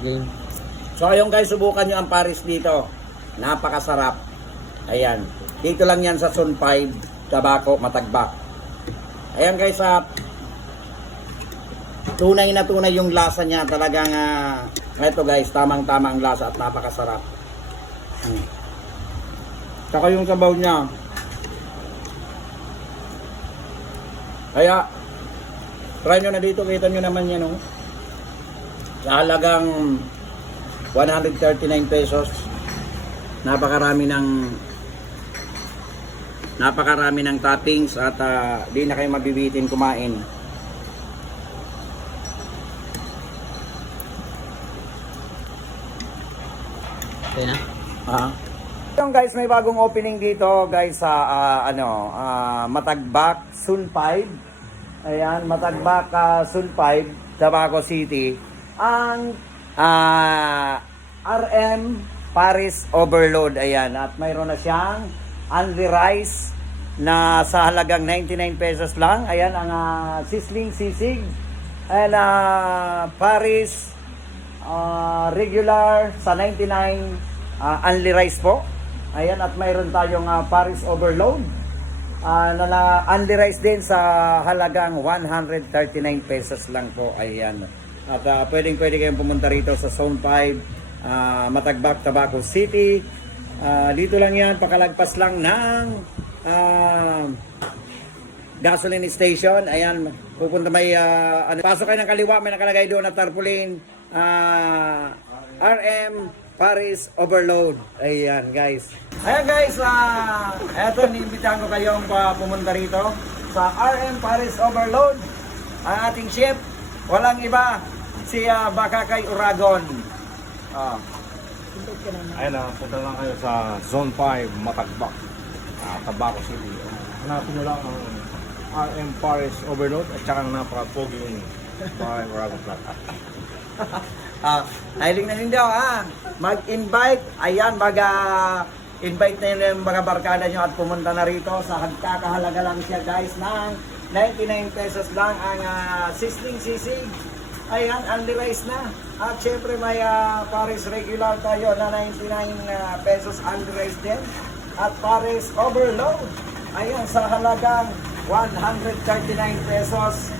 Okay. So ayun guys, subukan nyo ang Paris dito. Napakasarap. Ayan. Dito lang yan sa Sun 5, Tabaco, Matagbak. Ayan guys, ah, tunay na tunay yung lasa niya. Talagang, ah, eto guys, tamang-tama ang lasa at napakasarap. Hmm. Saka yung sabaw niya. Kaya, try nyo na dito. Kita nyo naman yan, oh. Sa halagang 139 pesos. Napakarami ng napakarami ng toppings at ah, di na kayo mabibitin kumain. Okay na? Ah. Yung guys, may bagong opening dito guys sa ah, ano, ah, Matagbak Sun 5. Ayan, Matagbak ah, Sun 5, Tabaco City. Ang ah, RM Paris Overload. Ayan, at mayroon na siyang Only Rice na sa halagang 99 pesos lang. Ayan, ang ah, Sisling Sisig. And ah, Paris Ah, regular sa 99 ah, only rice po. Ayan at mayroon tayong ah, Paris Overload ah, na, na rice din sa halagang 139 pesos lang po. Ayan. At ah, pwedeng pwede kayong pumunta rito sa Zone 5 ah, Matagbak, Tabaco City. Ah, dito lang yan, pakalagpas lang ng ah, gasoline station. Ayan, pupunta may ah, ano, pasok kayo ng kaliwa, may nakalagay doon na tarpaulin. ah, RM Paris Overload. Ayan, guys. Ayan, guys. ah eto, niimbitahan ko kayong pa pumunta rito sa RM Paris Overload. Ang ating chef, walang iba, si ah, Bakakay Uragon. Ah. Ayun na, punta lang kayo sa Zone 5, Matagbak, uh, Tabaco City. Hanapin nyo lang ang RM Paris Overload at saka ang napaka-pogi yung bahay Morago Flat. Ah, hiling na rin daw ah. Mag-invite, ayan, mag ah, invite na yun yung mga barkada nyo at pumunta na rito sa hagkakahalaga lang siya guys ng 99 pesos lang ang ah, sisling sisig. Ayan, only rice na. At syempre may ah, Paris regular tayo na 99 ah, pesos only rice din. At Paris overload. Ayan, sa halagang 139 pesos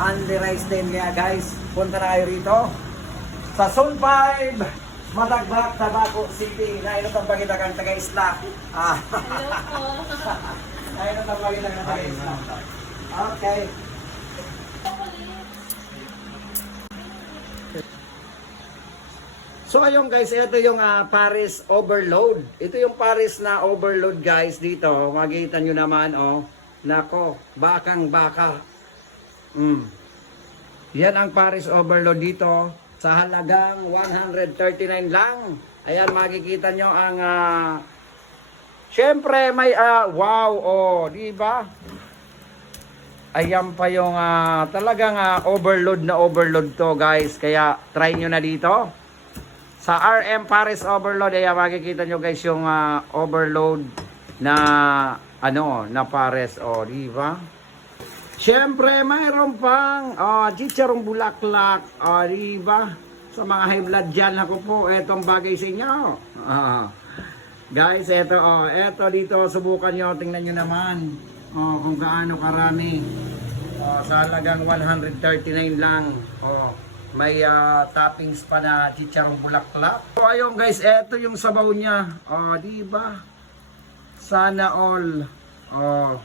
only rice din niya guys. Punta na kayo rito sa Zone 5, Matagbak, Tabaco City. Na ino tang pagkita kang taga-isla. Ah. na ino tang pagkita kang taga-isla. Okay. So ayun guys, ito yung ah, Paris Overload. Ito yung Paris na overload guys dito. Makikita nyo naman oh. Nako, bakang baka. Mm. Yan ang Paris Overload dito sa halagang 139 lang. Ayan makikita nyo ang ah, Syempre may ah, wow oh, di ba? Ayan pa yung ah, talagang ah, overload na overload to guys. Kaya try nyo na dito. Sa RM Paris Overload, ayan makikita nyo guys yung ah, overload na ano, na Paris oh, di ba? Siyempre, mayroon pang oh, chicharong bulaklak. Oh, di ba? Sa mga high blood dyan, ako po, etong bagay sa inyo. Ah. guys, eto, oh, eto dito, subukan nyo, tingnan nyo naman. Oh, kung gaano karami. Oh, sa halagang 139 lang. Oh, may ah, toppings pa na chicharong bulaklak. So, ayun guys, eto yung sabaw niya. Oh, di ba? Sana all. Oh,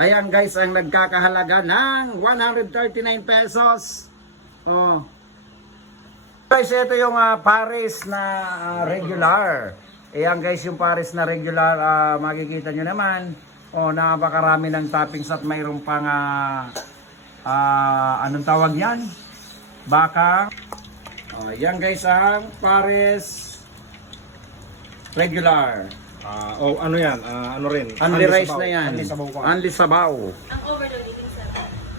Ayan guys, ang nagkakahalaga ng 139 pesos. Oh. Guys, ito yung ah, Paris na ah, regular. Ayan guys, yung Paris na regular, ah, makikita nyo naman. Oh, napakarami ng toppings at mayroon pang ah, ah, anong tawag yan? Baka. Oh, yan guys ang Paris regular. Ah, oh, ano yan? Ah, ano rin? Only rice sabaw. na yan. Only sabaw sabaw. Ang overload eating sa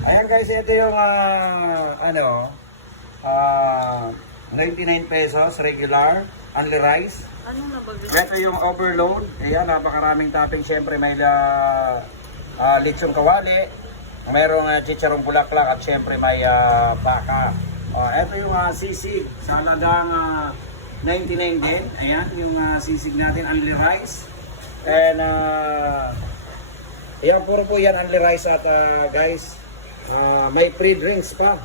Ayan guys, ito yung ah, ano, ah 99 pesos regular, only rice. Anong nabagay? Ito yung overload. Ayan, napakaraming topping. Siyempre may la, ah, lechon kawali, mayroong uh, chicharong bulaklak at siyempre may ah, baka. Oh, ito yung ah, sisig sa halagang ah, 99 din. Ayan, yung ah, sisig natin, only rice. And, uh, ayan, puro po yan only rice at ah, guys, ah, may free drinks pa.